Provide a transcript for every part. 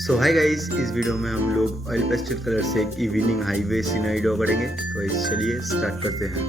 सो hi guys, इस video में हम लोग ऑयल पेस्टल कलर से एक इवनिंग हाईवे सीनरी ड्रॉ करेंगे। तो चलिए स्टार्ट करते हैं।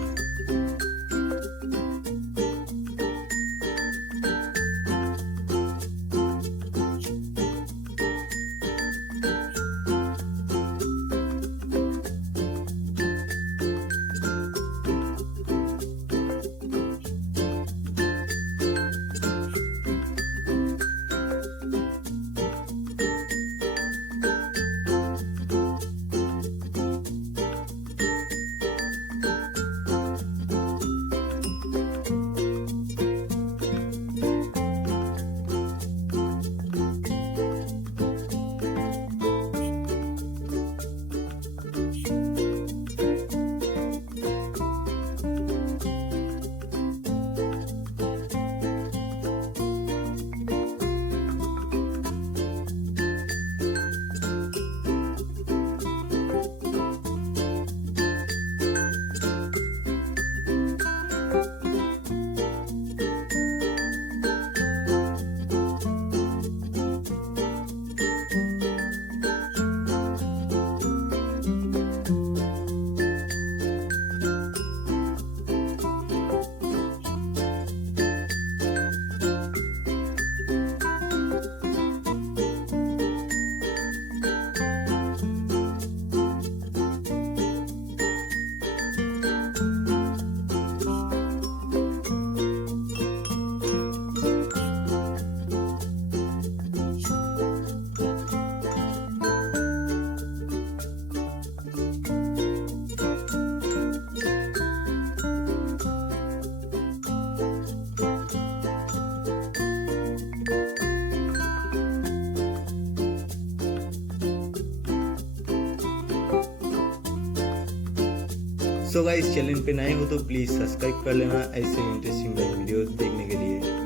सो गाइस, चैनल पे नए हो तो प्लीज सब्सक्राइब कर लेना ऐसे इंटरेस्टिंग वीडियो देखने के लिए।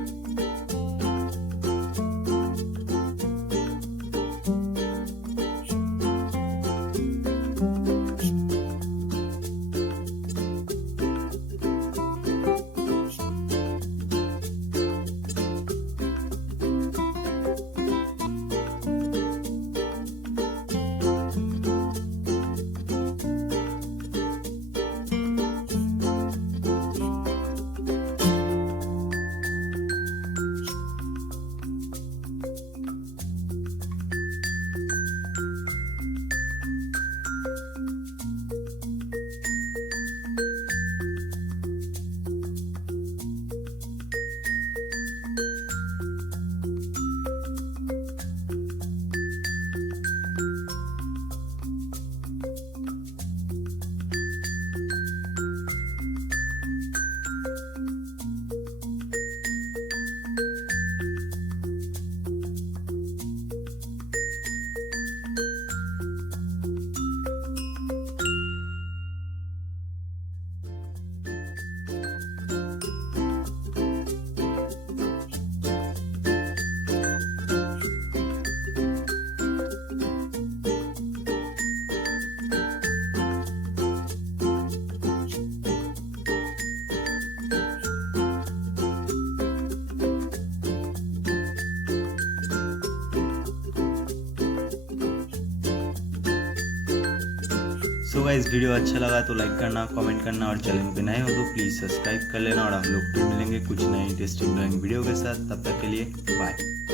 सो गाइस, वीडियो अच्छा लगा तो लाइक करना, कमेंट करना और चैनल पे नए हो तो प्लीज़ सब्सक्राइब कर लेना। और हम लोग फिर मिलेंगे कुछ नए इंटरेस्टिंग वीडियो के साथ। तब तक के लिए बाय।